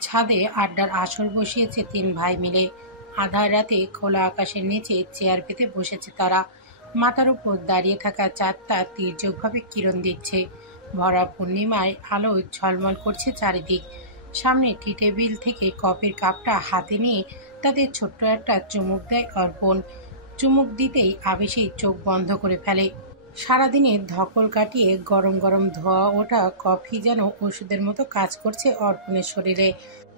ছাদে আড্ডার আসর বসিয়েছে তিন ভাই মিলে। আধার রাতে খোলা আকাশের নিচে চেয়ার পেতে বসেছে তারা। মাথার উপর দাঁড়িয়ে থাকা চাঁদটা তীর্যকভাবে কিরণ দিচ্ছে। ভরা পূর্ণিমায় আলো ঝলমল করছে চারিদিক। সামনে টি টেবিল থেকে কফির কাপটা হাতে নিয়ে তাদের ছোট্ট একটা চুমুক দেয় অর্পণ। চুমুক দিতেই আবেশে চোখ বন্ধ করে ফেলে। সারাদিনের ধকল কাটিয়ে গরম গরম ধোয়া ওঠা কফি যেন ওষুধের মতো কাজ করছে অর্পণের শরীরে।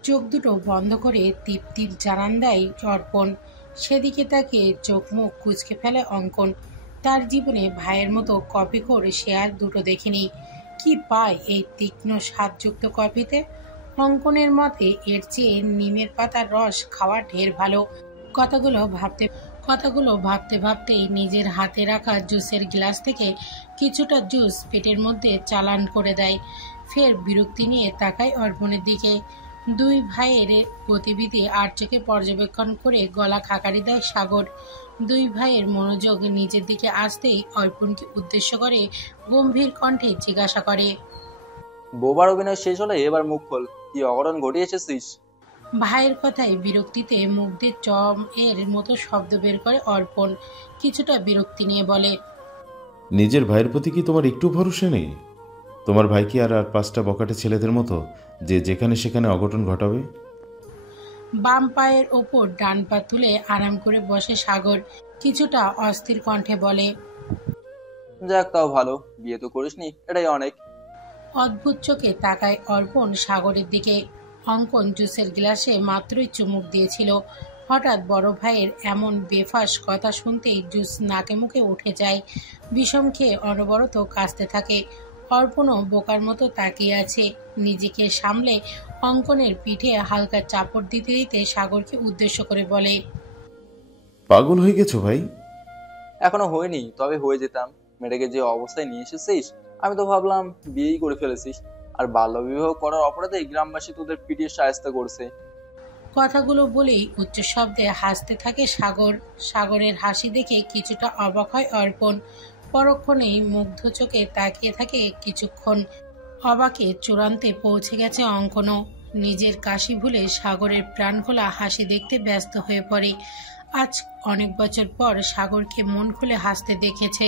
চোখ দুটো বন্ধ করে টিপ টিপ জানান দেয় অর্পণ। সেদিকে তাকে চোখ মুখ কুঁচকে ফেলে অঙ্কন। তার জীবনে ভাইয়ের মতো কফিখোর সে আর দুটো দেখেনি। কি পায় এই তীক্ষ্ণ স্বাদযুক্ত কফিতে? অঙ্কনের মতে এর চেয়ে নিমের পাতার রস খাওয়া ঢের ভালো। কথাগুলো ভাবতে ভাবতেই নিজের হাতে রাখা জুসের গ্লাস থেকে কিছুটা জুস পেটের মধ্যে চালান করে দেয়। ফের বিরক্তি নিয়ে তাকায় অর্পণের দিকে। দুই ভাইয়ের গতিবিধি আর চোখে পর্যবেক্ষণ করে গলা খাকারি দেয় সাগর। দুই ভাইয়ের মনোযোগ নিজের দিকে আসতেই অর্পণকে উদ্দেশ্য করে গম্ভীর কণ্ঠে জিজ্ঞাসা করে, বোবার অভিনয় শেষ হলে এবার মুখ খোল, কি অঘটন ঘটিয়ে এসেছিস? ভাইয়ের কথায় বিরক্তিতে মুখ দিয়ে চম এর মতো শব্দ বের করে অর্পণ। কিছুটা বিরক্তি নিয়ে বলে, নিজের ভাইয়ের প্রতি কি তোমার একটু ভরসা নেই? তোমার ভাই কি আর পাঁচটা বকাটে ছেলেদের মতো যে যেখানে সেখানে অঘটন ঘটাবে? বাম পায়ের ওপর ডান পা তুলে আরাম করে বসে সাগর। কিছুটা অস্থির কণ্ঠে বলে, যাক, তাও ভালো, বিয়ে তো করিসনি, এটাই অনেক। অদ্ভুত চোখে তাকায় অর্পণ সাগরের দিকে। অঙ্কন জুসের গ্লাসে মাত্রই চুমুক দিয়েছিল। হঠাৎ বড় ভাইয়ের এমন বেফাঁস কথা শুনতেই জুস নাকে মুখে উঠে যায়। বিষম খেয়ে অনবরত কাশতে থাকে। অর্পণও বোকার মতো তাকিয়ে আছে। নিজেকে সামলে অঙ্কনের পিঠে হালকা চাপড় দিতে দিতে সাগরকে উদ্দেশ্য করে বলে, পাগল হয়ে গেছো ভাই? এখনো হয়নি, তবে হয়ে যেতাম। মেয়েটাকে যে অবস্থায় নিয়ে এসেছিস, আমি তো ভাবলাম বিয়েই করে ফেলেছিস। আর বাল্যবিবাহ করার অপরাধে গ্রামবাসী তোদের পিটিয়ে শায়েস্তা করছে। কথাগুলো বলেই উচ্চশব্দে হাসতে থাকে সাগর। সাগরের হাসি দেখে কিছুটা অবাক হয় অর্পণ। পরক্ষণেই মুগ্ধ চোখে তাকিয়ে থাকে কিছুক্ষণ। অবাকে চূড়ান্তে পৌঁছে গেছে অঙ্কনও। নিজের কাশি ভুলে সাগরের প্রাণখোলা হাসি দেখতে ব্যস্ত হয়ে পড়ে। আজ অনেক বছর পর সাগরকে মন খুলে হাসতে দেখেছে।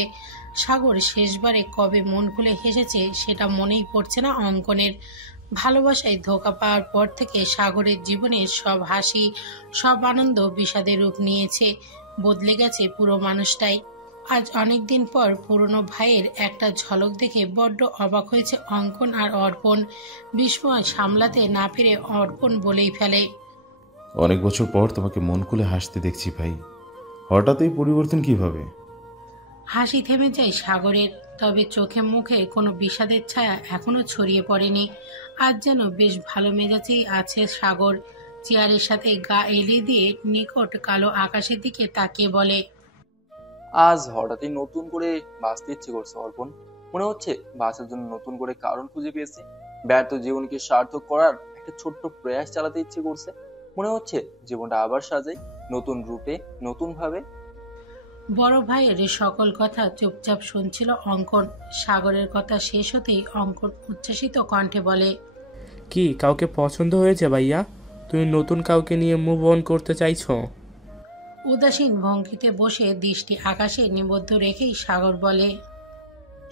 সাগর শেষবারে কবে মন খুলে হেসেছে সেটা মনেই পড়ছে না অঙ্কনের। ভালোবাসায় ধোঁকা পাওয়ার পর থেকে সাগরের জীবনের সব হাসি, সব আনন্দ বিষাদের রূপ নিয়েছে। বদলে গেছে পুরো মানুষটাই। আজ অনেকদিন পর পুরনো ভাইয়ের একটা ঝলক দেখে বড্ড অবাক হয়েছে অঙ্কন আর অর্পণ। বিস্ময় সামলাতে না পেরে অর্পণ বলেই ফেলে, অনেক বছর পর তোমাকে মন খুলে হাসতে দেখছি ভাই। হঠাৎ এই পরিবর্তন কিভাবে? হাসি থেমে যায় সাগরের। তবে চোখে মুখে কোনো বিষাদের ছায়া এখনো ছড়িয়ে পড়েনি। আজ যেন বেশ ভালো মেজাজেই আছে সাগর। চেয়ারের সাথে গা এলিয়ে দিয়ে নিকট কালো আকাশের দিকে তাকিয়ে বলে, আজ হঠাৎই নতুন করে বাঁচতে ইচ্ছে করছে অর্পণ। মনে হচ্ছে বাঁচার জন্য নতুন করে কারণ খুঁজে পেয়েছি। ব্যর্থ জীবনকে সার্থক করার একটা ছোট্ট প্রয়াস চালাতে ইচ্ছে করছে। মনে হচ্ছে জীবনটা আবার সাজাই, নতুন রূপে, নতুন ভাবে। বড় ভাইয়ের সকল কথা চুপচাপ শুনছিল অঙ্কন। সাগরের কথা শেষ হতেই অঙ্কন উচ্ছ্বাসিত কণ্ঠে বলে, কি কাউকে পছন্দ হয়েছে ভাইয়া? তুমি নতুন কাউকে নিয়ে মুভ অন করতে চাইছো? উদাসীন ভঙ্গিতে বসে দৃষ্টি আকাশে নিবদ্ধ রেখেই সাগর বলে,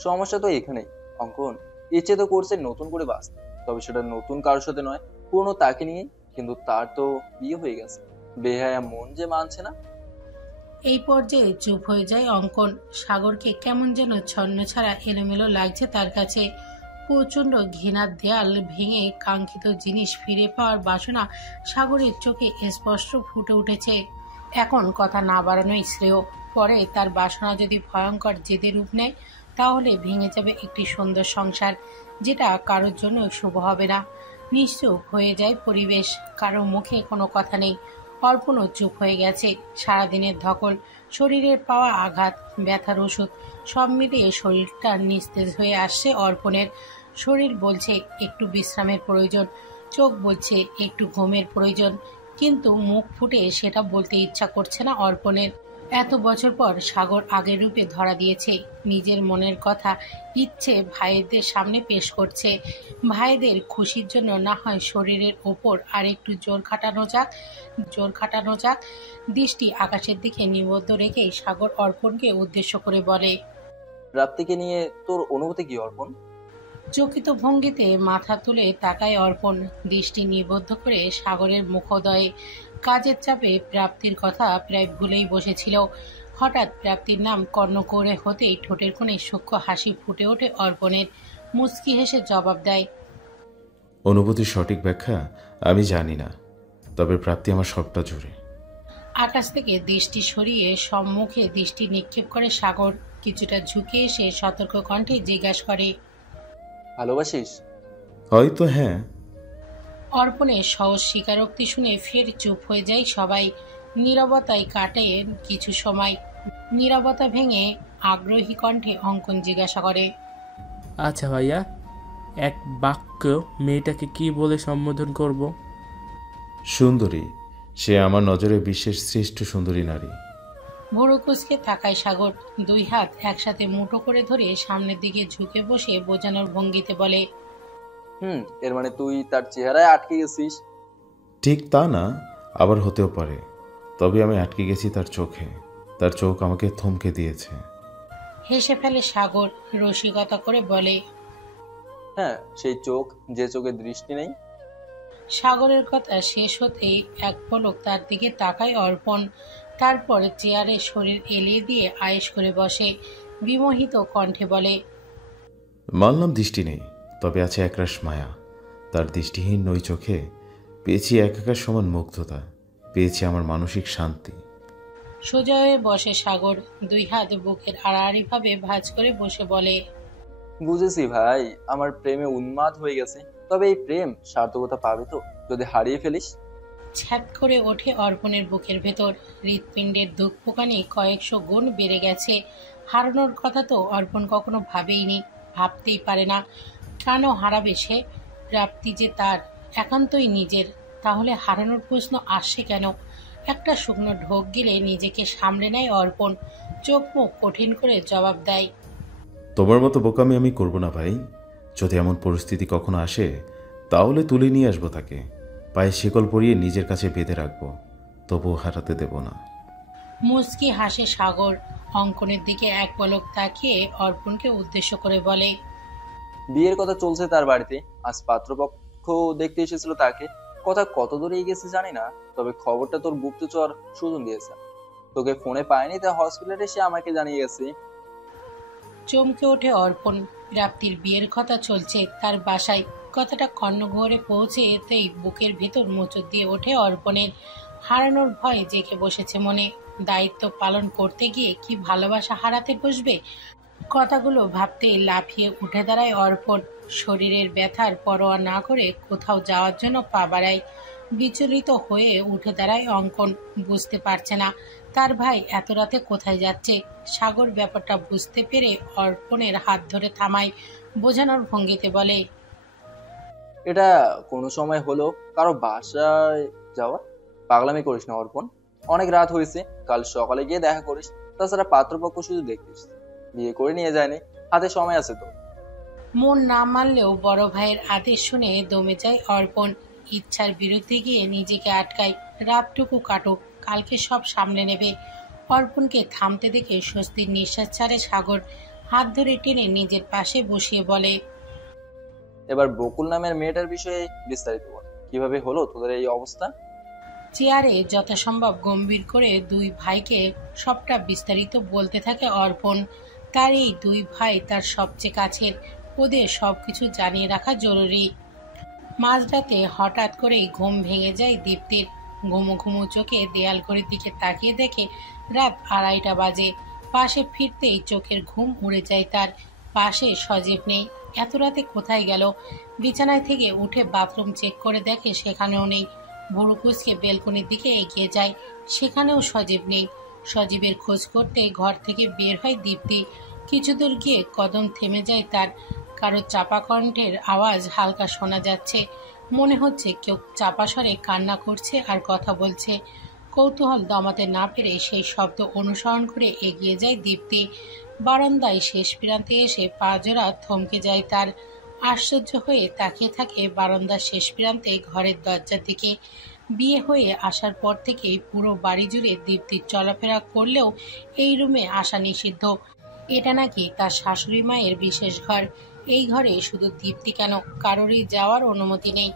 সমস্যা তো এখানেই অঙ্কন। ইচ্ছে তো করছে নতুন করে বাঁচতে, তবে সেটা নতুন কারোর সাথে নয়, পুরনো তাকে নিয়ে। কিন্তু তার তো বিয়ে হয়ে গেছে, বেহায়া মন যে মানছে না। এই পর্যায়ে চুপ হয়ে যায় অঙ্কন। সাগরকে কেমন যেন ছন্ন ছাড়া এলোমেলো লাগছে তার কাছে। প্রচণ্ড ঘৃণার দেয়াল ভেঙে কাঙ্ক্ষিত জিনিস ফিরে পাওয়ার বাসনা সাগরের চোখে স্পষ্ট ফুটে উঠেছে। এখন কথা না বাড়ানোই শ্রেয়। পরে তার বাসনা যদি ভয়ঙ্কর জেদে রূপ নেয়, তাহলে ভেঙে যাবে একটি সুন্দর সংসার, যেটা কারোর জন্য শুভ হবে না। নিশ্চুপ হয়ে যায় পরিবেশ। কারো মুখে কোনো কথা নেই। অর্পণও চুপ হয়ে গেছে। সারাদিনের ধকল, শরীরের পাওয়া আঘাত, ব্যথার ওষুধ সব মিলিয়ে শরীরটা নিস্তেজ হয়ে আসছে অর্পণের। শরীর বলছে একটু বিশ্রামের প্রয়োজন, চোখ বলছে একটু ঘুমের প্রয়োজন, কিন্তু মুখ ফুটে সেটা বলতে ইচ্ছা করছে না অর্পণের। এত বছর পর সাগর আগের রূপে ধরা দিয়েছে, নিজের মনের কথা ইচ্ছে ভাইদের সামনে পেশ করছে। ভাইদের খুশির জন্য না হয় শরীরের ওপর আর একটু জোর খাটানো যাক। দৃষ্টি আকাশের দিকে নিবদ্ধ রেখেই সাগর অর্পণকে উদ্দেশ্য করে বলে। প্রাপ্তিকে নিয়ে তোর অনুভূতি কি অর্পণ? চকিত ভঙ্গিতে মাথা তুলে তাকায় অর্পণ, দৃষ্টি নিবদ্ধ করে সাগরের মুখোদয়ে। কাজের চাপে প্রাপ্তির কথা প্রায় ভুলেই বসেছিল। হঠাৎ প্রাপ্তির নাম কর্ণকুহরে হতেই ঠোঁটের কোণে সূক্ষ্ম হাসি ফুটে ওঠে অর্পণের। মুচকি হেসে জবাব দেয়। অনুভূতির সঠিক ব্যাখ্যা আমি জানি না, তবে প্রাপ্তি আমার সবটা জুড়ে। আকাশ থেকে দৃষ্টি সরিয়ে সম্মুখে দৃষ্টি নিক্ষেপ করে সাগর। কিছুটা ঝুঁকে এসে সতর্ক কণ্ঠে জিজ্ঞাসা করে। ভালোবাসিস? হয়তো হ্যাঁ। অর্পণের সহজ স্বীকারোক্তি শুনে ফের চুপ হয়ে যায় সবাই। নীরবতায় কাটে কিছু সময়। নীরবতা ভেঙে আগ্রহী কণ্ঠে অঙ্কন জিজ্ঞাসা করে। আচ্ছা ভাইয়া, এক বাক্য মেয়েটাকে কি বলে সম্বোধন করব? সুন্দরী। সে আমার নজরে বিশ্বের শ্রেষ্ঠ সুন্দরী নারী। ভুরু কুঁচকে তাকায় সাগর। দুই হাত একসাথে মুঠো করে ধরে সামনের দিকে ঝুঁকে বসে বোঝানোর ভঙ্গিতে বলে। এর মানে তুই তার চেহারায় আটকে গেছিস? ঠিক তা না, আবার হতেও পারে, তবে আমি আটকে গেছি তার চোখে। তার চোখ আমাকে থমকে দিয়েছে। হেসে ফেলে সাগর, রসিকতা করে বলে। হ্যাঁ, সেই চোখ, যে চোখে দৃষ্টি নেই। সাগরের কথা শেষ হতেই এক পলক তার দিকে তাকায় অর্পণ। তারপর চেয়ারে শরীর এলিয়ে দিয়ে আয়েশ করে বসে। বিমোহিত কণ্ঠে বলে। মানলাম দৃষ্টি নেই, তবে আছে একরাশ মায়া। তার দৃষ্টিহীন নই চোখে পেয়েছি একাকার সমান মুগ্ধতা, পেয়েছি আমার মানসিক শান্তি। সোজা হয়ে বসে সাগর, দুই হাত বুকের আড়াআড়ি ভাবে ভাঁজ করে বসে বলে। বুঝেছি ভাই, আমার প্রেমে উন্মাদ হয়ে গেছে। তবে এই প্রেম সার্থকতা পাবে তো যদি হারিয়ে ফেলিস? ছ্যাদ করে ওঠে অর্পণের বুকের ভেতর। হৃৎপিণ্ডের ধুকপুকানি কয়েকশো গুণ বেড়ে গেছে। হারানোর কথা তো অর্পণ কখনো ভাবেইনি, ভাবতেই পারে না। কেন হারাবে সে? প্রাপ্তি যে তার একান্তই নিজের, তাহলে হারানোর প্রশ্ন আসছে কেন? একটা শুকনো ঢোক গিলে নিজেকে সামলে নেয় অর্পণ। চোখ মুখ কঠিন করে জবাব দেয়। তোমার মতো বোকামি আমি করব না ভাই। যদি এমন পরিস্থিতি কখনো আসে, তাহলে তুলে নিয়ে আসবো তাকে, পায়ে শিকল পরিয়ে নিজের কাছে বেঁধে রাখবো, তবুও হারাতে দেব না। মুচকি হাসে সাগর, অঙ্কনের দিকে এক পলক তাকিয়ে অর্পণকে উদ্দেশ্য করে বলে। বিয়ের কথা চলছে তার বাড়িতে, আজ পাত্রপক্ষ দেখতে এসেছিল তাকে। কথা কত দূরে এগিয়েছে জানি না, তবে খবরটা তোর গুপ্তচর সুজন দিয়েছে। তোকে ফোনে পায়নি, তাই হসপিটালে এসে আমাকে জানিয়ে গেছে। চমকে ওঠে অর্পণ। প্রাপ্তির বিয়ের কথা চলছে তার বাসায়। কথাটা কর্ণগহ্বরে পৌঁছে এতেই বুকের ভেতর মোচড় দিয়ে ওঠে অর্পণের। হারানোর ভয় জেঁকে বসেছে মনে। দায়িত্ব পালন করতে গিয়ে কি ভালোবাসা হারাতে বসবে? কথাগুলো ভাবতেই লাফিয়ে উঠে দাঁড়ায় অর্পণ। শরীরের ব্যথার পরোয়া না করে কোথাও যাওয়ার জন্য পা বাড়ায়। বিচলিত হয়ে উঠে দাঁড়ায় অঙ্কন। বুঝতে পারছে না তার ভাই এত রাতে কোথায় যাচ্ছে। সাগর ব্যাপারটা বুঝতে পেরে অর্পণের হাত ধরে থামায়, বোঝানোর ভঙ্গিতে বলে। এটা কোনো সময় হলো কারো বাসায় যাওয়া? পাগলামি করিস না অর্পণ, অনেক রাত হয়েছে। কাল সকালে গিয়ে দেখা করিস। তাছাড়া পাত্রপক্ষ শুধু দেখতিস, বিয়ে করে নিয়ে যায়নি, হাতে সময় আছে তো। মন না মানলেও বড় ভাইয়ের আদেশ শুনে দমে যায় অর্পণ। ইচ্ছার বিরুদ্ধে গিয়ে নিজেকে আটকায়। রাতটুকু কাটুক, কালকে সব সামলে নেবে। অর্পণকে থামতে দেখে স্বস্তির নিঃশ্বাস ছাড়ে সাগর। হাত ধরে টেনে নিজের পাশে বসিয়ে বলে। এবার বকুল নামের মেয়েটার বিষয়ে বিস্তারিত বল, কিভাবে হলো তোদের এই অবস্থা? চেয়ারে যথাসম্ভব গম্ভীর করে দুই ভাইকে সবটা বিস্তারিত বলতে থাকে অর্পণ। তার এই দুই ভাই তার সবচেয়ে কাছের, ওদের সবকিছু জানিয়ে রাখা জরুরি। মাঝরাতে হঠাৎ করেই ঘুম ভেঙে যায় দীপ্তির। ঘুমো ঘুমো চোখে দেয়াল ঘড়ির দিকে তাকিয়ে দেখে রাত 2:30 বাজে। পাশে ফিরতেই চোখের ঘুম উড়ে যায় তার। পাশে সজীব নেই। এত রাতে কোথায় গেল? বিছানায় থেকে উঠে বাথরুম চেক করে দেখে সেখানেও নেই। ভুরু কুঁচকে বেলকনির দিকে এগিয়ে যায়, সেখানেও সজীব নেই। সজীবের খোঁজ করতে ঘর থেকে বের হয় দীপ্তি। কিছু দূর গিয়ে কদম থেমে যায় তার। কারো চাপা কণ্ঠের আওয়াজ হালকা শোনা যাচ্ছে। মনে হচ্ছে কেউ চাপা স্বরে কান্না করছে আর কথা বলছে। কৌতূহল দমাতে না পেরে সেই শব্দ অনুসরণ করে এগিয়ে যায় দীপ্তি। বারান্দায় শেষ প্রান্তে এসে পা জোড়া থমকে যায় তার। আশ্চর্য হয়ে তাকিয়ে থাকে বারান্দার শেষ প্রান্তে ঘরের দরজার দিকে। বিয়ে হয়ে আসার পর থেকে পুরো বাড়ি জুড়ে দীপ্তির চলাফেরা করলেও এই রুমে আসা নিষিদ্ধ। এটা নাকি তার শাশুড়ি মায়ের বিশেষ ঘর। এই ঘরে শুধু দীপ্তি কেন, কারোরই যাওয়ার অনুমতি নেই।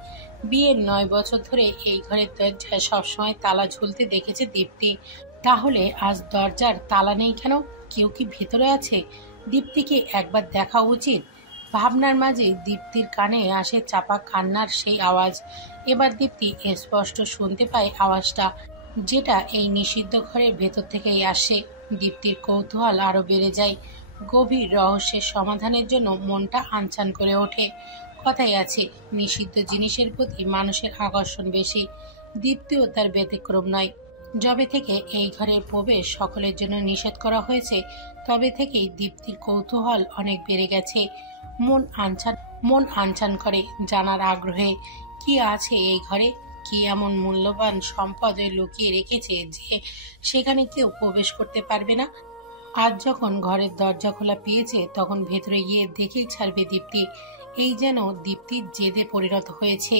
বিয়ের 9 বছর ধরে এই ঘরের দরজায় সবসময় তালা ঝুলতে দেখেছে দীপ্তি। তাহলে আজ দরজার তালা নেই কেন? কেউ কি ভেতরে আছে? দীপ্তিকে একবার দেখা উচিত। ভাবনার মাঝে দীপ্তির কানে আসে চাপা কান্নার সেই আওয়াজ। এবার দীপ্তি স্পষ্ট শুনতে পায় আওয়াজটা, যেটা এই নিষিদ্ধ ঘরের ভেতর থেকেই আসে। দীপ্তির কৌতূহল আরো বেড়ে যায়। গভীর রহস্যের সমাধানের জন্য মনটা আনচান করে ওঠে। কথাই আছে, নিষিদ্ধ জিনিসের প্রতি মানুষের আকর্ষণ বেশি। দীপ্তিও তার ব্যতিক্রম নয়। যবে থেকে এই ঘরের প্রবেশ সকলের জন্য নিষেধ করা হয়েছে, তবে থেকেই দীপ্তির কৌতূহল অনেক বেড়ে গেছে। মন আনচান করে জানার আগ্রহে। কি আছে এই ঘরে? কি এমন মূল্যবান সম্পদ লুকিয়ে রেখেছে যে সেখানে কেউ প্রবেশ করতে পারবে না? আজ যখন ঘরের দরজা খোলা পেয়েছে, তখন ভেতরে গিয়ে দেখেই ছাড়বে দীপ্তি। এই যেন দীপ্তির জেদে পরিণত হয়েছে।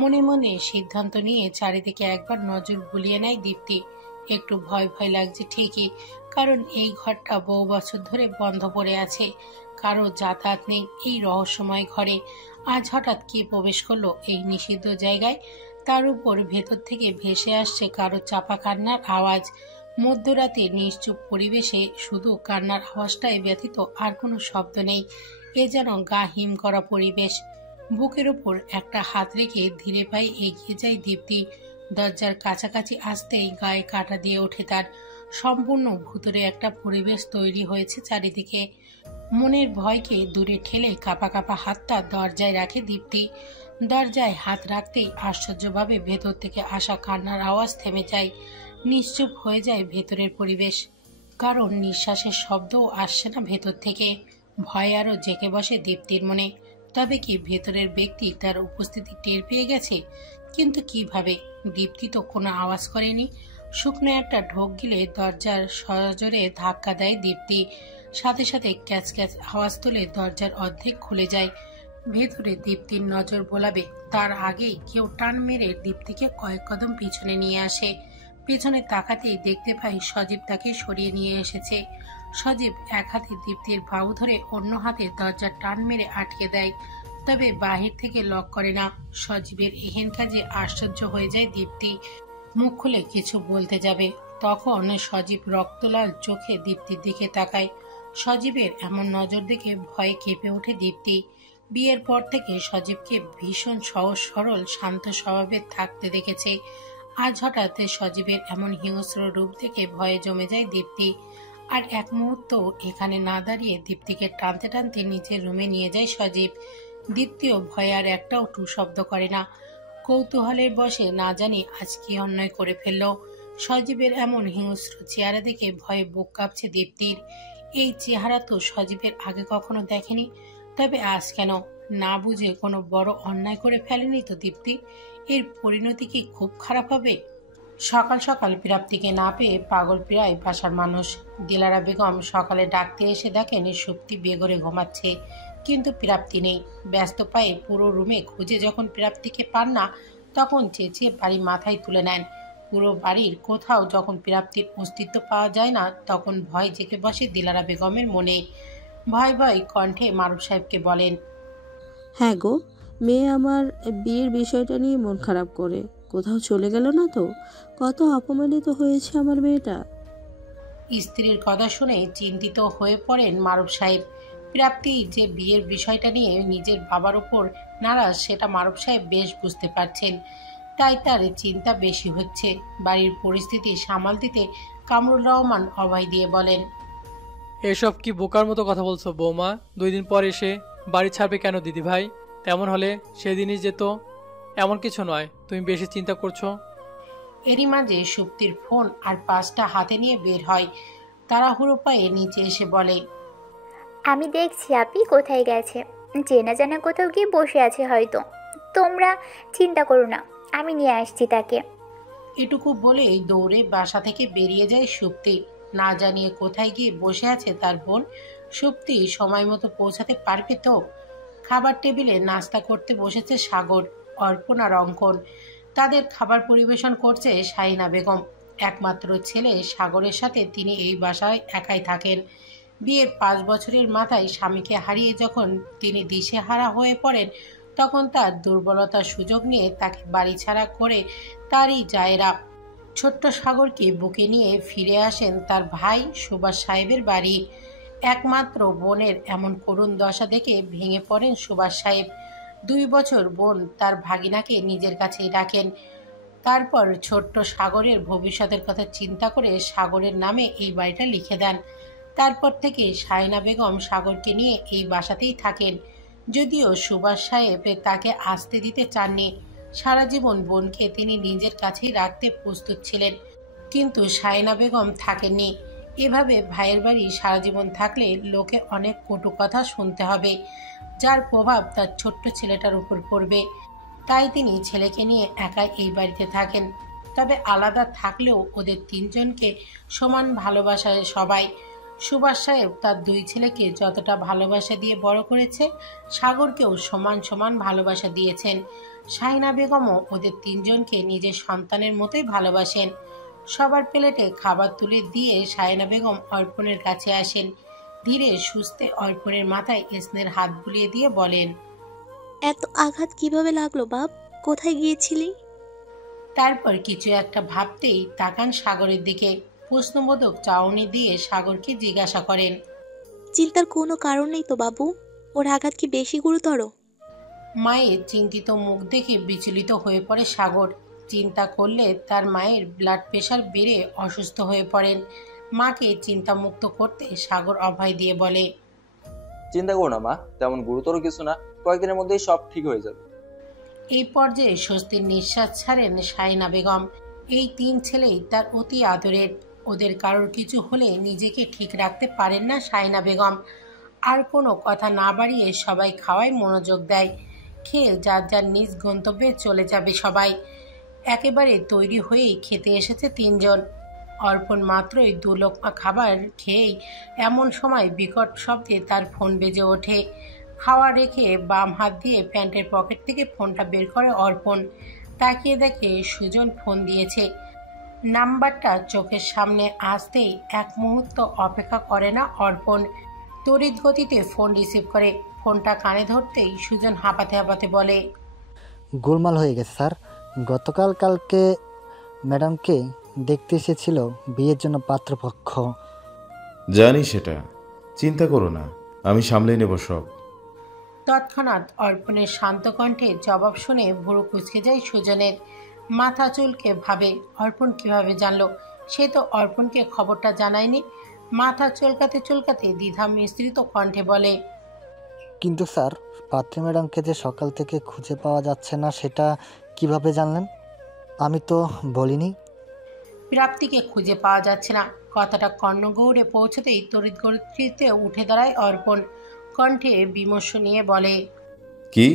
মনে মনে সিদ্ধান্ত নিয়ে চারিদিকে একবার নজর বুলিয়ে নেয় দীপ্তি। একটু ভয় ভয় লাগছে ঠিকই, কারণ এই ঘরটা বহু বছর ধরে বন্ধ পড়ে আছে। কারো যাতায়াত নেই এই রহস্যময় ঘরে। আজ হঠাৎ কে প্রবেশ করলো এই নিষিদ্ধ জায়গায়? তার উপর ভেতর থেকে ভেসে আসছে কারো চাপা কান্নার আওয়াজ। মধ্যরাতে নিশ্চুপ পরিবেশে শুধু কান্নার আওয়াজটাই ব্যতীত আর কোনো শব্দ নেই। এ যেন গা হিম করা পরিবেশ। বুকের ওপর একটা হাত রেখে ধীরে পায়ে এগিয়ে যায় দীপ্তি। দরজার কাছাকাছি আসতেই গায়ে কাঁটা দিয়ে ওঠে তার। সম্পূর্ণ ভুতুরে একটা পরিবেশ তৈরি হয়েছে চারিদিকে। মনের ভয়কে দূরে ঠেলে কাঁপা কাঁপা হাতটা দরজায় রাখে দীপ্তি। দরজায় হাত রাখতেই আশ্চর্যভাবে ভেতর থেকে আসা কান্নার আওয়াজ থেমে যায়। নিশ্চুপ হয়ে যায় ভেতরের পরিবেশ, কারণ নিঃশ্বাসের শব্দও আসছে না ভেতর থেকে। ভয় আরো জেঁকে বসে দীপ্তির মনে। তবে কি ভেতরের ব্যক্তি তার উপস্থিতি টের পেয়ে গেছে? কিন্তু কিভাবে? দীপ্তি তো কোনো আওয়াজ করেনি। শুকনো একটা ঢোক গিলে দরজার সজোরে ধাক্কা দেয় দীপ্তি। সাথে সাথে ক্যাচ ক্যাচ আওয়াজ তুলে দরজার অর্ধেক খুলে যায়। ভেতরে দীপ্তির নজর বোলাবে তার আগেই কেউ টান মেরে দীপ্তিকে কয়েক কদম পিছনে নিয়ে আসে। পেছনে তাকাতেই দেখতে পাই সজীব তাকে সরিয়ে নিয়ে এসেছে। সজীব এক হাতে দীপ্তির বাহু ধরে অন্য হাতে দরজা টান মেরে আটকে দেয়, তবে বাহির থেকে লক করে না। সজীবের এহেন কাজে আশ্চর্য হয়ে যায় দীপ্তি। মুখ খুলে কিছু বলতে যাবে, তখন সজীব রক্তলাল চোখে দীপ্তির দিকে তাকায়। সজীবের এমন নজর দেখে ভয়ে কেঁপে ওঠে দীপ্তি। বিয়ের পর থেকে সজীবকে ভীষণ সহজ সরল শান্ত স্বভাবের থাকতে দেখেছে। আজ হঠাৎ সজীবের এমন হিংস্র রূপ দেখে ভয়ে জমে যায় দীপ্তি। আর এক মুহূর্ত এখানে না দাঁড়িয়ে দীপ্তিকে টানতে টানতে নিচের রুমে নিয়ে যায় সজীব। দীপ্তিও ভয়ে আর একটাও টু শব্দ করে না। কৌতূহলের বশে না জানি আজ কি অন্যায় করে ফেলল। সজীবের এমন হিংস্র চেহারা দেখে ভয়ে বুক কাঁপছে দীপ্তির। এই চেহারা তো সজীবের আগে কখনো দেখেনি। তবে আজ কেন? না বুঝে কোনো বড় অন্যায় করে ফেলেনি তো দীপ্তি? এর পরিণতি কি খুব খারাপ হবে? সকাল সকাল প্রাপ্তিকে না পেয়ে পাগল প্রায় বাসার মানুষ। দিলারা বেগম সকালে ডাকতে এসে দেখেন সুপ্তি বেঘরে ঘুমাচ্ছে, কিন্তু প্রাপ্তি নেই। ব্যস্ত পায়ে পুরো রুমে খুঁজে যখন প্রাপ্তিকে পান না, তখন চেঁচিয়ে বাড়ি মাথায় তুলে নেন। পুরো বাড়ির কোথাও যখন প্রাপ্তির অস্তিত্ব পাওয়া যায় না, তখন ভয় জেগে বসে দিলারা বেগমের মনে। ভয় ভয় কণ্ঠে মারুফ সাহেবকে বলেন, হ্যাঁ গো, মেয়ে আমার বিয়ের বিষয়টা নিয়ে মন খারাপ করে কোথাও চলে গেল না তো? কত অপমানিত হয়েছে আমার মেয়েটা। স্ত্রীর কথা শুনে চিন্তিত হয়ে পড়েন মারুফ সাহেব। প্রাপ্তি যে বিয়ের বিষয়টা নিয়ে নিজের বাবার উপর নারাজ, সেটা মারুফ সাহেব বেশ বুঝতে পারছেন। তাই তার চিন্তা বেশি হচ্ছে। বাড়ির পরিস্থিতি সামাল দিতে কামরুল রহমান অভয় দিয়ে বলেন, এসব কি বোকার মতো কথা বলছো বৌমা? 2 দিন পর এসে বাড়ি ছাড়বে কেন দিদি ভাই? তেমন হলে সেদিনই যেত। এমন কিছু নয়, তুমি বেশি চিন্তা করছো। এরই মাঝে সুপ্তির ফোন আর পাঁচটা হাতে নিয়ে বের হয়। তাড়াহুড়ো পায়ে নিচে এসে বলে, আমি দেখছি আপনি কোথায় গেছে, চেনা জানা কোথাও গিয়ে বসে আছে হয়তো। তোমরা চিন্তা করো না, আমি নিয়ে আসছি তাকে। এটুকু বলেই দৌড়ে বাসা থেকে বেরিয়ে যায় সুপ্তি। না জানিয়ে কোথায় গিয়ে বসে আছে তার বোন। সুপ্তি সময় মতো পৌঁছাতে পারবে তো? খাবার টেবিলে নাস্তা করতে বসেছে সাগর, অর্পণ আর অঙ্কন। তাদের খাবার পরিবেশন করছে শাহিনা বেগম। একমাত্র ছেলে সাগরের সাথে তিনি এই বাসায় একাই থাকেন। বিয়ের 5 বছরের মাথায় স্বামীকে হারিয়ে যখন তিনি দিশেহারা হয়ে পড়েন, তখন তার দুর্বলতার সুযোগ নিয়ে তাকে বাড়ি ছাড়া করে তারই জায়েরা। ছোট্ট সাগরকে বুকে নিয়ে ফিরে আসেন তার ভাই সুভাষ সাহেবের বাড়ি। একমাত্র বোনের এমন করুণ দশা দেখে ভেঙে পড়েন সুভাষ সাহেব। 2 বছর বোন তার ভাগিনাকে নিজের কাছেই রাখেন। তারপর ছোট্ট সাগরের ভবিষ্যতের কথা চিন্তা করে সাগরের নামে এই বাড়িটা লিখে দেন। তারপর থেকে শাহিনা বেগম সাগরকে নিয়ে এই বাসাতেই থাকেন। যদিও সুভাষ সাহেব তাকে আসতে দিতে চাননি। সারা জীবন বোনকে তিনি নিজের কাছেই রাখতে প্রস্তুত ছিলেন, কিন্তু শাহিনা বেগম থাকেননি। এভাবে ভাইয়ের বাড়ি সারা জীবন থাকলে লোকে অনেক কটু কথা শুনতে হবে, যার প্রভাব তার ছোট্ট ছেলেটার উপর পড়বে। তাই তিনি ছেলেকে নিয়ে একাই এই বাড়িতে থাকেন। তবে আলাদা থাকলেও ওদের 3 জনকে সমান ভালোবাসায় সবাই। সুভাষ সাহেব তার 2 ছেলেকে যতটা ভালোবাসা দিয়ে বড় করেছে, সাগরকেও সমান সমান ভালোবাসা দিয়েছেন। শাহিনা বেগমও ওদের 3 জনকে নিজের সন্তানের মতোই ভালোবাসেন। সবার প্লেটে খাবার তুলে দিয়ে শাহিনা বেগম অর্পণের কাছে আসেন। ধীরে সুস্থে অর্পণের মাথায় স্নেহের হাত বুলিয়ে দিয়ে বলেন, এত আঘাত কিভাবে লাগলো বাপ? কোথায় গিয়েছিলি? তারপর কিছু একটা ভাবতেই তাকান সাগরের দিকে। প্রশ্নবোধক চাউনি দিয়ে সাগরকে জিজ্ঞাসা করেন, চিন্তার কোনো কারণ নেই তো বাবু? ওর আঘাত কি বেশি গুরুতর? মায়ের চিন্তিত মুখ দেখে বিচলিত হয়ে পড়ে সাগর। চিন্তা করলে তার মায়ের ব্লাড প্রেশার বেড়ে অসুস্থ হয়ে পড়েন। মাকে চিন্তামুক্ত করতে সাগর অভয় দিয়ে বলে, চিন্তা করো না মা, তেমন গুরুতর কিছু না, কয়েকদিনের মধ্যেই সব ঠিক হয়ে যাবে। এই পর্যায়ে স্বস্তির নিঃশ্বাস ছাড়েন শাহিনা বেগম। এই 3 ছেলেই তার অতি আদরের। ওদের কারোর কিছু হলে নিজেকে ঠিক রাখতে পারেন না শাহিনা বেগম। আর কোনো কথা না বাড়িয়ে সবাই খাওয়ায় মনোযোগ দেয়। খেয়ে যার যার নিজ গন্তব্যে চলে যাবে সবাই। একেবারে তৈরি হয়েই খেতে এসেছে 3 জন। অর্পণ মাত্রই 2 লোকমা খাবার খেয়েই এমন সময় বিকট শব্দে তার ফোন বেজে ওঠে। খাওয়া রেখে বাম হাত দিয়ে প্যান্টের পকেট থেকে ফোনটা বের করে অর্পণ। তাকিয়ে দেখে সুজন ফোন দিয়েছে। নাম্বারটা চোখের সামনে আসতেই এক মুহূর্ত অপেক্ষা করে না অর্পণ। তড়িৎ গতিতে ফোন রিসিভ করে। ফোনটা কানে ধরতেই সুজন হাঁপাতে হাঁপাতে বলে, গোলমাল হয়ে গেছে স্যার। কালকে ম্যাডামকে দেখতে এসেছিল বিয়ের জন্য পাত্রপক্ষ। জানি সেটা, চিন্তা করো না, আমি সামলে নেব সব। তৎক্ষণাৎ অর্পণের শান্ত কণ্ঠে জবাব শুনে ভুরু কুঁচকে যায় সুজনের। মাথা চুলকে ভাবে, অর্পণ কিভাবে জানলো? সে তো অর্পণকে খবরটা জানায়নি। মাথা চুলকাতে চুলকাতে দ্বিধা মিশ্রিত কণ্ঠে বলে, কিন্তু স্যার, পাত্রী ম্যাডামকে যে সকাল থেকে খুঁজে পাওয়া যাচ্ছে না সেটা কিভাবে জানলেন? আমি তো বলিনি। প্রাপ্তিকে খুঁজে পাওয়া যাচ্ছে না কথাটা কর্ণগৌড়ে পৌঁছতেই তড়িৎ গতিতে উঠে দাঁড়ায় অর্পণ। কণ্ঠে বিমর্ষ নিয়ে বলে, কি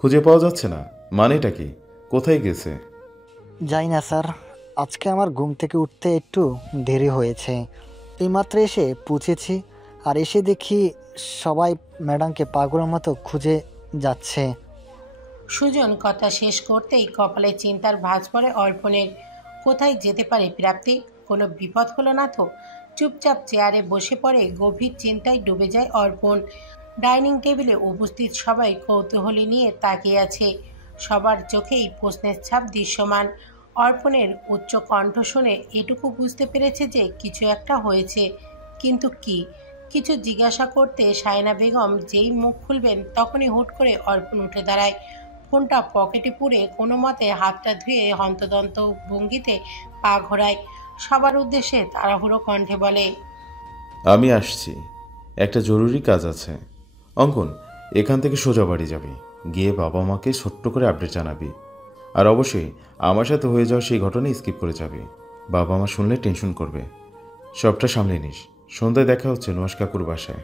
খুঁজে পাওয়া যাচ্ছে না? মানেটা কি? কোথায় গেছে? যাই না স্যার, আজকে আমার ঘুম থেকে উঠতে একটু দেরি হয়েছে। এইমাত্র এসে পৌঁছেছি, আর এসে দেখি সবাই ম্যাডামকে পাগলের মতো খুঁজে যাচ্ছে। সুজন কথা শেষ করতেই কপালে চিন্তার ভাঁজ পড়ে অর্পণের। কোথায় যেতে পারে প্রাপ্তি? কোনো বিপদ হলো না তো? চুপচাপ চেয়ারে বসে পড়ে গভীর চিন্তায় ডুবে যায় অর্পণ। ডাইনিং টেবিলে উপস্থিত সবাই কৌতূহলী নিয়ে তাকিয়ে আছে। সবার চোখেই প্রশ্নের ছাপ দৃশ্যমান। অর্পণের উচ্চ কণ্ঠ শুনে এটুকু বুঝতে পেরেছে যে কিছু একটা হয়েছে, কিন্তু কি? কিছু জিজ্ঞাসা করতে শাহিনা বেগম যেই মুখ খুলবেন তখনই হুট করে অর্পণ উঠে দাঁড়ায়। ফোনটা পকেটে পুরে কোনো মতে হাতটা ধুয়ে হন্তদন্ত ভঙ্গিতে পা ঘোরায়। সবার উদ্দেশ্যে তাড়াহুড়ো কণ্ঠে বলে, আমি আসছি, একটা জরুরি কাজ আছে। অঙ্কন, এখান থেকে সোজা বাড়ি যাবি, গিয়ে বাবা মাকে ছোট্ট করে আপডেট জানাবি। আর অবশ্যই আমার সাথে হয়ে যাওয়া সেই ঘটনা স্কিপ করে যাবি। বাবা মা শুনলে টেনশন করবে। সবটা সামলে নিস। সন্ধ্যায় দেখা হচ্ছে নুহাশ কাকুর বাসায়।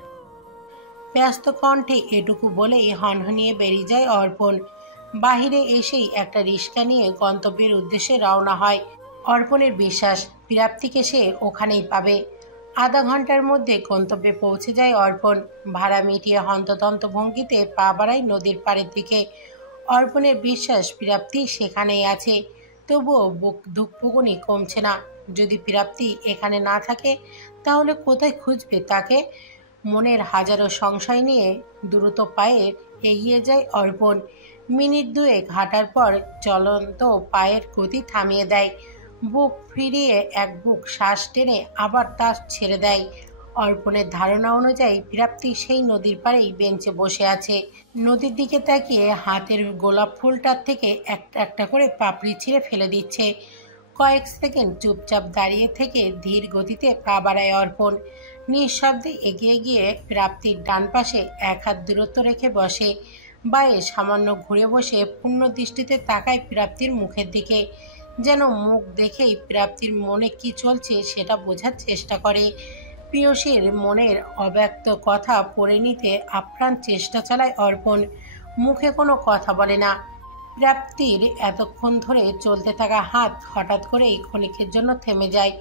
ব্যস্ত কণ্ঠে এটুকু বলেই হনহনিয়ে বেরিয়ে যায় অর্পণ। বাহিরে এসেই একটা রিক্সা নিয়ে গন্তব্যের উদ্দেশ্যে রওনা হয়। অর্পণের বিশ্বাস প্রাপ্তিকে সে ওখানেই পাবে। আধা ঘন্টার মধ্যে গন্তব্যে পৌঁছে যায় অর্পণ। ভাড়া মিটিয়ে হন্তদন্ত ভঙ্গিতে পা বাড়ায় নদীর পাড়ের দিকে। অর্পণের বিশ্বাস প্রাপ্তি সেখানেই আছে, তবুও বুক ধুকপুকুনি কমছে না। যদি প্রাপ্তি এখানে না থাকে তাহলে কোথায় খুঁজবে তাকে? মনের হাজারো সংশয় নিয়ে দ্রুত পায়ে এগিয়ে যায় অর্পণ। মিনিট দুয়েক হাঁটার পর চলন্ত পায়ের গতি থামিয়ে দেয়। বুক ফিরিয়ে এক বুক শ্বাস টেনে আবার তা ছেড়ে দেয়। অর্পণের ধারণা অনুযায়ী প্রাপ্তি সেই নদীর পাড়েই বেঞ্চে বসে আছে। নদীর দিকে তাকিয়ে হাতের গোলাপ ফুলটার থেকে একটা একটা করে পাপড়ি ছিঁড়ে ফেলে দিচ্ছে। কয়েক সেকেন্ড চুপচাপ দাঁড়িয়ে থেকে ধীর গতিতে পা বাড়ায় অর্পণ। নিঃশব্দে এগিয়ে গিয়ে প্রাপ্তির ডান পাশে এক হাত দূরত্ব রেখে বসে। বায়ে সামান্য ঘুরে বসে পূর্ণ দৃষ্টিতে তাকায় প্রাপ্তির মুখের দিকে, যেন মুখ দেখেই প্রাপ্তির মনে কি চলছে সেটা বোঝার চেষ্টা করে। প্রিয়সীর মনের অব্যক্ত কথা পড়ে নিতে আপ্রাণ চেষ্টা চালায় অর্পণ। মুখে কোনো কথা বলে না। প্রাপ্তির এতক্ষণ ধরে চলতে থাকা হাত হঠাৎ করেই ক্ষণিকের জন্য থেমে যায়।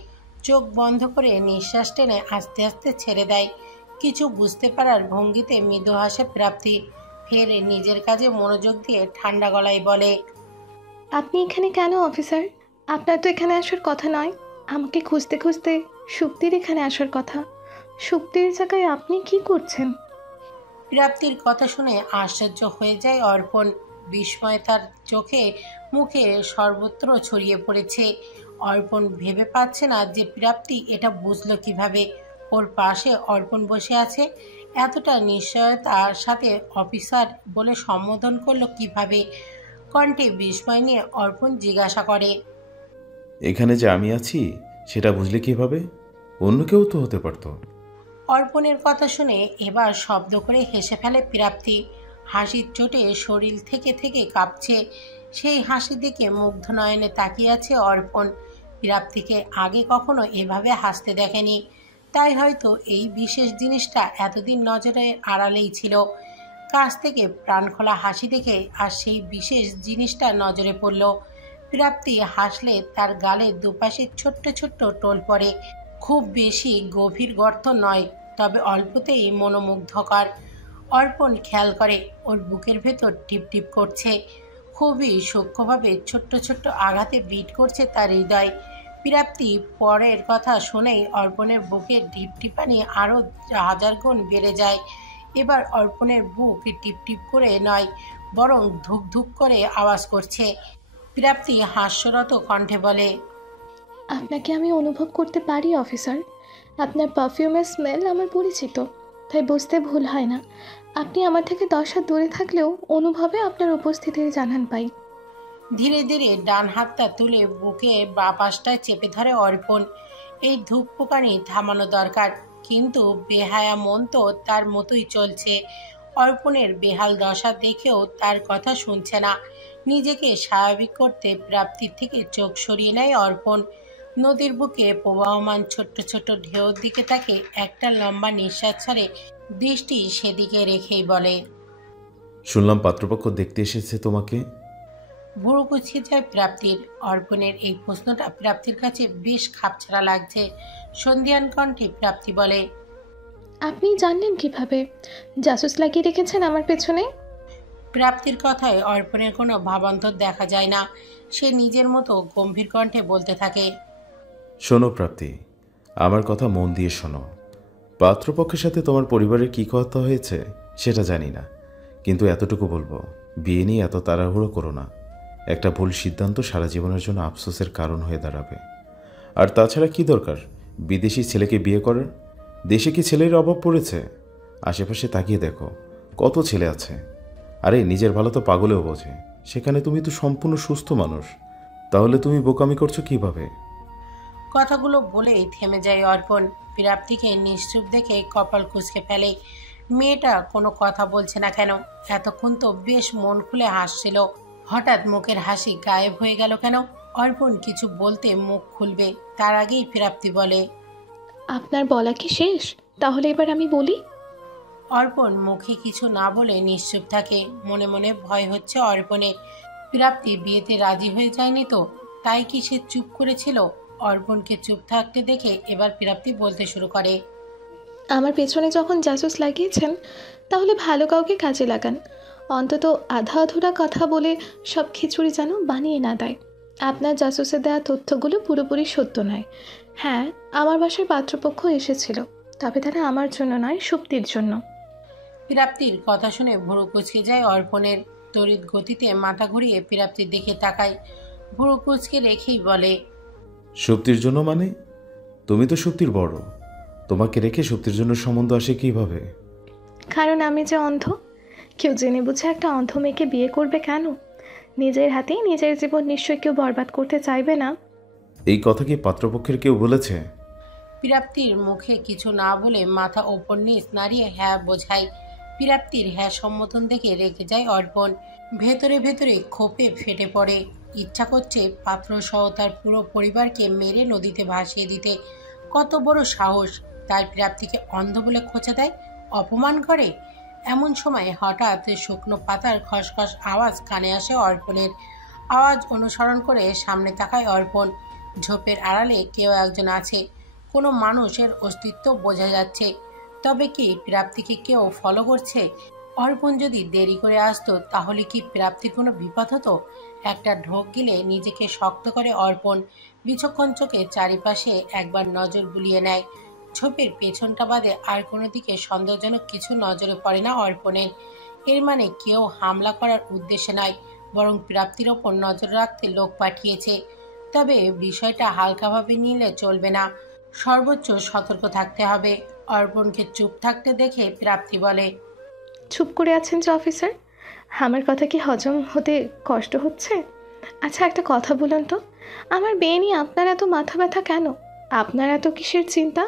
চোখ বন্ধ করে নিঃশ্বাস টেনে আস্তে আস্তে ছেড়ে দেয়। কিছু বুঝতে পারার ভঙ্গিতে মৃদু হাসে প্রাপ্তি। ফের নিজের কাজে মনোযোগ দিয়ে ঠান্ডা গলায় বলে, আপনি এখানে কেন অফিসার? আপনার তো এখানে আসার কথা নয়। আমাকে খুঁজতে খুঁজতে শুক্তির এখানে আসার কথা। শুক্তির জায়গায় আপনি কি করছেন? প্রাপ্তির কথা শুনে আশ্চর্য হয়ে যায় অর্পণ। বিস্ময় তার চোখে মুখে সর্বত্র ছড়িয়ে পড়েছে। অর্পণ ভেবে পাচ্ছে না যে প্রাপ্তি এটা বুঝলো কিভাবে। ওর পাশে অর্পণ বসে আছে, এতটা নিশ্চয়তার সাথে অফিসার বলে সম্বোধন করলো কিভাবে? কণ্ঠে বিস্ময় নিয়ে অর্পণ জিজ্ঞাসা করে, এখানে যে আমি আছি সেটা বুঝলে কিভাবে? অন্য কেউ তো হতে পারতো। অর্পণের কথা শুনে এবার শব্দ করে হেসে ফেলে প্রাপ্তি। হাসির চোটে শরীর থেকে থেকে কাঁপছে। সেই হাসি দিকে মুগ্ধ নয়নে তাকিয়ে আছে অর্পণ। প্রাপ্তিকে আগে কখনো এভাবে হাসতে দেখেনি, তাই হয়তো এই বিশেষ জিনিসটা এতদিন নজরের আড়ালেই ছিল। কাছ থেকে প্রাণখোলা হাসি দেখে আর সেই বিশেষ জিনিসটা নজরে পড়ল। প্রাপ্তি হাসলে তার গালে দুপাশে ছোট্ট ছোট্ট টোল পড়ে। খুব বেশি গভীর গর্ত নয়, তবে অল্পতেই মনোমুগ্ধকর। অর্পণ খেয়াল করে ওর বুকের ভেতর টিপ টিপ করছে। খুবই সূক্ষ্মভাবে ছোট্ট ছোট্ট আঘাতে বিট করছে তার হৃদয়। প্রাপ্তি পরের কথা শুনেই অর্পণের বুকের টিপটিপানি আরও হাজার গুণ বেড়ে যায়। এবার অর্পণের বুক টিপ টিপ করে নয়, বরং ধুক ধুক করে আওয়াজ করছে। প্রাপ্তি হাস্যরত কণ্ঠে বলে, আপনাকে আমি অনুভব করতে পারি অফিসার। আপনার পারফিউমের স্মেল আমার পরিচিত, তাই বুঝতে ভুল হয় না। আপনি আমার থেকে 10 হাত দূরে থাকলেও অনুভবে আপনার উপস্থিতির জানান পাই। ধীরে ধীরে ডান হাতটা তুলে বুকে বা পাশটায় চেপে ধরে অর্পণ। এই ধূপপোকানি থামানো দরকার, কিন্তু বেহায়া মন তো তার মতোই চলছে। অর্পণের বেহাল দশা দেখেও তার কথা শুনছে না। নিজেকে স্বাভাবিক করতে প্রাপ্তির থেকে চোখ সরিয়ে নেয় অর্পণ। নদীর বুকে প্রবাহমান ছোট্ট ছোট্ট ঢেউর দিকে তাকে একটা লম্বা নিঃশ্বাস ছাড়ে দৃষ্টি সেদিকে রেখেই বলে, শুনলাম পাত্রপক্ষ দেখতে এসেছে তোমাকে। ভুরু কুচকে যায় প্রাপ্তির। অর্পণের এই প্রশ্নটা প্রাপ্তির কাছে বেশ খাপছাড়া লাগছে। সন্ধিয়ান কণ্ঠে প্রাপ্তি বলে, আপনি জানলেন কিভাবে? জাসুস লাগিয়ে রেখেছেন আমার পেছনে? প্রাপ্তির কথায় অর্পণের কোনো ভাবান্তর দেখা যায় না। সে নিজের মতো গম্ভীর কণ্ঠে বলতে থাকে, শোনো প্রাপ্তি, আমার কথা মন দিয়ে শোনো। পাত্রপক্ষের সাথে তোমার পরিবারের কী কথা হয়েছে সেটা জানি না, কিন্তু এতটুকু বলবো, বিয়ে নিয়ে এত তাড়াহুড়ো করো না। একটা ভুল সিদ্ধান্ত সারা জীবনের জন্য আফসোসের কারণ হয়ে দাঁড়াবে। আর তাছাড়া কি দরকার বিদেশি ছেলেকে বিয়ে করার? দেশে কি ছেলের অভাব পড়েছে? আশেপাশে তাকিয়ে দেখো, কত ছেলে আছে। আরে নিজের ভালো তো পাগলেও বোঝে, সেখানে তুমি তো সম্পূর্ণ সুস্থ মানুষ, তাহলে তুমি বোকামি করছো কিভাবে? কথাগুলো বলেই থেমে যায় অর্পণ। প্রাপ্তিকে নিশ্চুপ দেখে কপাল কুঁচকে ফেলে। মেয়েটা কোনো কথা বলছে না কেন? এতক্ষণ তো বেশ মন খুলে হাসছিল, হঠাৎ মুখের হাসি গায়েব হয়ে গেল কেন? অর্পণ কিছু বলতে মুখ খুলবে, তার আগেই প্রাপ্তি বলে, আপনার বলা কি শেষ? তাহলে এবার আমি বলি। অর্পণ মুখে কিছু না বলে নিশ্চুপ থাকে। মনে মনে ভয় হচ্ছে অর্পণের। প্রাপ্তি বিয়েতে রাজি হয়ে যায়নি তো? তাই কি সে চুপ করেছিল? অর্পণকে চুপ থাকতে দেখে এবার প্রাপ্তি বলতে শুরু করে। আমার পেছনে যখন জাসুস লাগিয়েছেন, তাহলে ভালো কাউকে কাজে লাগান। অন্তত আধা আধুরা কথা বলে সব খিচুড়ি যেন বানিয়ে না দেয়। আপনার জাসুসে দেওয়া তথ্যগুলো পুরোপুরি সত্য নয়। হ্যাঁ, আমার বাসায় পাত্রপক্ষ এসেছিল, তবে তারা আমার জন্য নয়, সুপ্তির জন্য। প্রাপ্তির কথা শুনে ভুরু কুচকে যায় অর্পণের। তড়িৎ গতিতে মাথা ঘুরিয়ে প্রাপ্তির দিকে তাকায়, ভুরু কুচকে রেখেই বলে, সুপ্তির জন্য মানে? তুমি তো সুপ্তির বড়, তোমাকে রেখে সুপ্তির জন্য সম্বন্ধ আসে কিভাবে? কারণ আমি যে অন্ধ। কেউ জেনে বুঝে একটা অন্ধ মেয়েকে বিয়ে করবে কেন? নিজের হাতেই নিজের জীবন নিশ্চয়ই কেউ বরবাদ করতে চাইবে না। এই কথা কি পাত্রপক্ষের কেউ বলেছে? প্রাপ্তির মুখে কিছু না বলে মাথা ওপর নিচ নাড়িয়ে হ্যাঁ বোঝায়। প্রাপ্তির হ্যাঁ সম্বোধন দেখে রেগে যায় অর্পণ। ভেতরে ভেতরে ক্ষোভে ফেটে পড়ে। ইচ্ছা করছে পাত্র সহ তার পুরো পরিবারকে মেরে নদীতে ভাসিয়ে দিতে। কত বড় সাহস! তার প্রাপ্তিকে অন্ধ বলে খোঁচা দেয়, অপমান করে। এমন সময় হঠাৎ শুকনো পাতার খসখস আওয়াজ কানে আসে অর্পণের। আওয়াজ অনুসরণ করে সামনে তাকায় অর্পণ। ঝোপের আড়ালে কেউ একজন আছে, কোনো মানুষের অস্তিত্ব বোঝা যাচ্ছে। তবে কি প্রাপ্তিকে কেউ ফলো করছে? অর্পণ যদি দেরি করে আসতো তাহলে কি প্রাপ্তির কোনো বিপদ হতো? একটা ঢোক গিলে নিজেকে শক্ত করে অর্পণ বিচক্ষণ চোখে চারিপাশে একবার নজর বুলিয়ে নেয়। ঝোপের পেছনটা বাদে আর কোনো দিকে সন্দেহজনক কিছু নজরে পড়ে না অর্পণের। এর মানে কেউ হামলা করার উদ্দেশ্যে নয়, বরং প্রাপ্তির ওপর নজর রাখতে লোক পাঠিয়েছে। তবে বিষয়টা হালকাভাবে নিলে চলবে না, সর্বোচ্চ সতর্ক থাকতে হবে। অর্পণকে চুপ থাকতে দেখে প্রাপ্তি বলে, চুপ করে আছেন যে অফিসার? আমার কথা কি হজম হতে কষ্ট হচ্ছে? আচ্ছা, একটা কথা বলুন তো, আমার বিয়ে নিয়ে আপনার এত মাথা ব্যথা কেন? আপনার এত কিসের চিন্তা?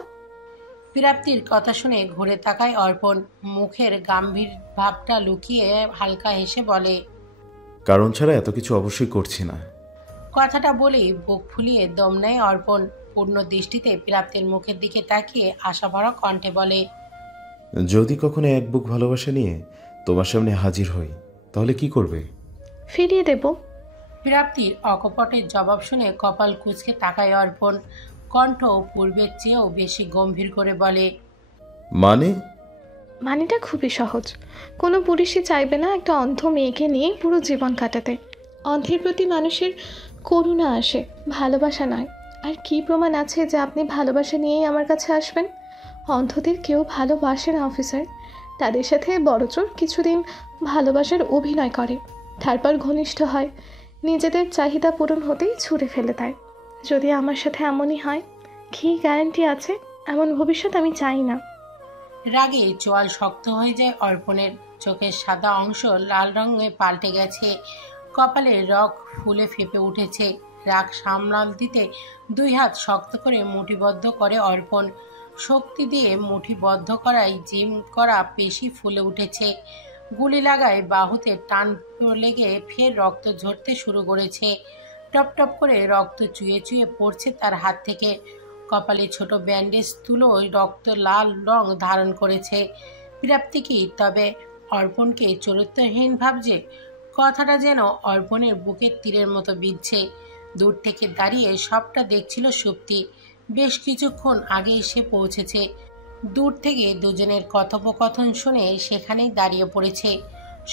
প্রাপ্তির কথা শুনে ঘুরে তাকায় অর্পণ। মুখের গম্ভীর ভাবটা লুকিয়ে হালকা হেসে বলে, কারণ ছাড়া এত কিছু অবশ্যই করছি না। কথাটা বলেই বুক ফুলিয়ে দম নেয় অর্পণ। পূর্ণ দৃষ্টিতে প্রাপ্তির মুখের দিকে তাকিয়ে আশাভরা কণ্ঠে বলে, যদি কখনো এক বুক ভালোবাসা নিয়ে তোমার সামনে হাজির হই, তাহলে কি করবে? ফিরিয়ে দেব। প্রাপ্তির অকপটের জবাব শুনে কপাল কুঁচকে তাকায় অর্পণ। কণ্ঠ পূর্বের চেয়েও বেশি গম্ভীর করে বলে, মানে? মানেটা খুবই সহজ। কোনো পুরুষই চাইবে না একটা অন্ধ মেয়েকে নিয়ে পুরো জীবন কাটাতে। অন্ধের প্রতি মানুষের করুণা আসে, ভালোবাসা নয়। আর কি প্রমাণ আছে যে আপনি ভালোবাসা নিয়েই আমার কাছে আসবেন? অন্ধদের কেউ ভালোবাসে না অফিসার। তাদের সাথে বড়জোর কিছুদিন ভালোবাসার অভিনয় করে, তারপর ঘনিষ্ঠ হয়, নিজেদের চাহিদা পূরণ হতেই ছুঁড়ে ফেলে দেয়। যদি আমার সাথে এমনই হয়, কী গ্যারান্টি আছে? এমন ভবিষ্যৎ আমি চাই না। রাগে চোয়াল শক্ত হয়ে যায় অর্পণের। চোখের সাদা অংশ লাল রঙে পাল্টে গেছে, কপালে রগ ফুলে ফেপে উঠেছে। রাগ সামলাল দিতে দুই হাত শক্ত করে মুঠিবদ্ধ করে অর্পণ। শক্তি দিয়ে মুঠিবদ্ধ করায় জিম করা পেশি ফুলে উঠেছে। গুলি লাগায় বাহুতে টান লেগে ফের রক্ত ঝরতে শুরু করেছে। টপ টপ করে রক্ত চুয়ে চুয়ে পড়ছে তার হাত থেকে। কপালে ছোট ব্যান্ডেজ তুলো রক্ত লাল রং ধারণ করেছে। প্রাপ্তি কি তবে অর্পণকে চরিত্রহীন ভাবছে? কথাটা যেন অর্পণের বুকের তীরের মতো বিঁধছে। দূর থেকে দাঁড়িয়ে সবটা দেখছিল সুপ্তি। বেশ কিছুক্ষণ আগে এসে পৌঁছেছে। দূর থেকে দুজনের কথোপকথন শুনে সেখানেই দাঁড়িয়ে পড়েছে।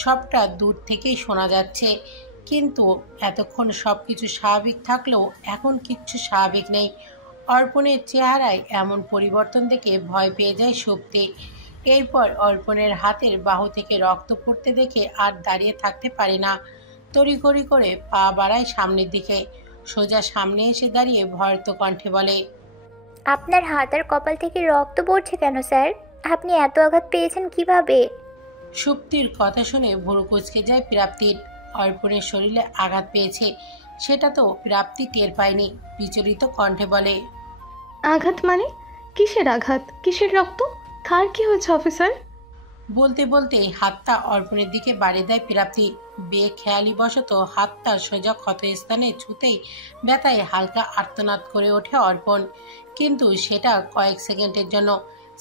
সবটা দূর থেকেই শোনা যাচ্ছে, কিন্তু এতক্ষণ সবকিছু স্বাভাবিক থাকলেও এখন কিচ্ছু স্বাভাবিক নেই। অর্পণের চেহারায় এমন পরিবর্তন দেখে ভয় পেয়ে যায় সুপ্তি। এরপর অর্পণের হাতের বাহু থেকে রক্ত পড়তে দেখে আর দাঁড়িয়ে থাকতে পারে না। তড়িঘড়ি করে পা বাড়ায় সামনের দিকে। সোজা সামনে এসে দাঁড়িয়ে ভয়ত কণ্ঠে বলে, আপনার হাত আর কপাল থেকে রক্ত পড়ছে কেন স্যার? আপনি এত আঘাত পেয়েছেন কিভাবে? সুপ্তির কথা শুনে ভুরু কুঁচকে যায় প্রাপ্তির। অর্পণের শরীরে আঘাত পেয়েছে সেটা তো প্রাপ্তি টের পায়নি। বিচলিত কণ্ঠে বলে, আঘাত মানে? কিসের আঘাত? কিসের রক্ত? কার কি হয়েছে অফিসার? বলতে বলতে হাতটা অর্পণের দিকে বাড়িয়ে দেয় প্রাপ্তি। বেখেয়ালি বশত হাতটা সোজা ক্ষতস্থানে ছুঁতেই ব্যথায় হালকা আর্তনাদ করে ওঠে অর্পণ। কিন্তু সেটা কয়েক সেকেন্ডের জন্য।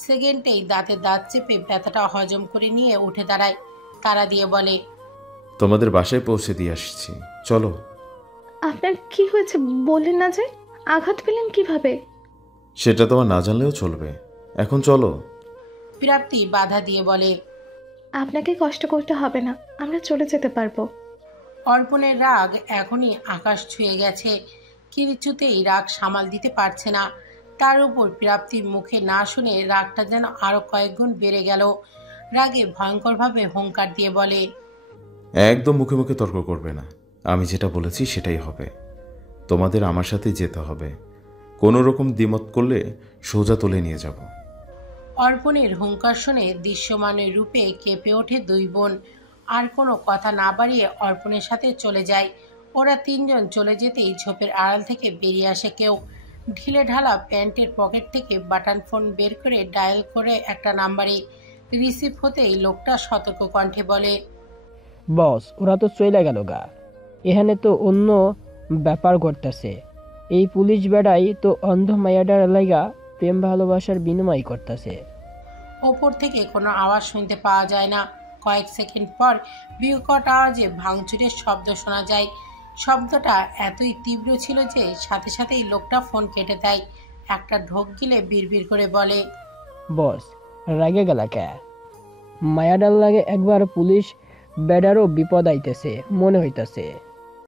সেকেন্ডেই দাঁতে দাঁত চেপে ব্যথাটা হজম করে নিয়ে উঠে দাঁড়ায়। তাড়া দিয়ে বলে, তোমাদের বাসায় পৌঁছে দিয়ে আসছি, চলো। আপনার কি হয়েছে বললেন না যে? আঘাত পেলেন কিভাবে? সেটা তোমার না জানলেও চলবে। এখন চলো। প্রাপ্তি বাধা দিয়ে বলে। আপনাকে কষ্ট করতে হবে না, আমরা চলে যেতে পারবো। অর্পণের রাগ এখনই আকাশ ছুঁয়ে গেছে, কিছুতেই রাগ সামাল দিতে পারছে না। তার উপর প্রাপ্তির মুখে না শুনে রাগটা যেন আরো কয়েক গুণ বেড়ে গেল। রাগে ভয়ঙ্করভাবে হুঙ্কার দিয়ে বলে, একদম মুখে মুখে তর্ক করবে না। আমি যেটা বলেছি সেটাই হবে। তোমাদের আমার সাথে যেতে হবে। কোনো রকম দ্বিমত করলে সোজা তুলে নিয়ে যাব। অর্পণের হুঙ্কার শুনে দৃশ্যমানের রূপে কেঁপে ওঠে দুই বোন। আর কোনো কথা না বাড়িয়ে অর্পণের সাথে চলে যায়। ওরা তিনজন চলে যেতেই ঝোপের আড়াল থেকে বেরিয়ে আসে কেউ। ঢিলে ঢালা প্যান্টের পকেট থেকে বাটন ফোন বের করে ডায়াল করে একটা নাম্বারে। রিসিভ হতেই লোকটা সতর্ক কণ্ঠে বলে, বস, ওরা তো চলে গেল গা। এখানে তো অন্য ব্যাপার ঘটতেছে। এই পুলিশ বেড়াই তো অন্ধ মায়াডার লাইগা প্রেম ভালোবাসার বিনিময় করতেছে। ওপর থেকে কোনো আওয়াজ শুনতে পাওয়া যায় না। কয়েক সেকেন্ড পর বিকট আওয়াজে ভাঙচুরের শব্দ শোনা যায়। শব্দটা এতই তীব্র ছিল যে সাথে সাথেই লোকটা ফোন কেটে দেয়। একটা ঢোক গিলে বিড়বিড় করে বলে, বস, রাগে গেলা কে? মায়াডার লাগে একবার পুলিশ বেড়ারও বিপদ আইতেছে মনে হইতাছে।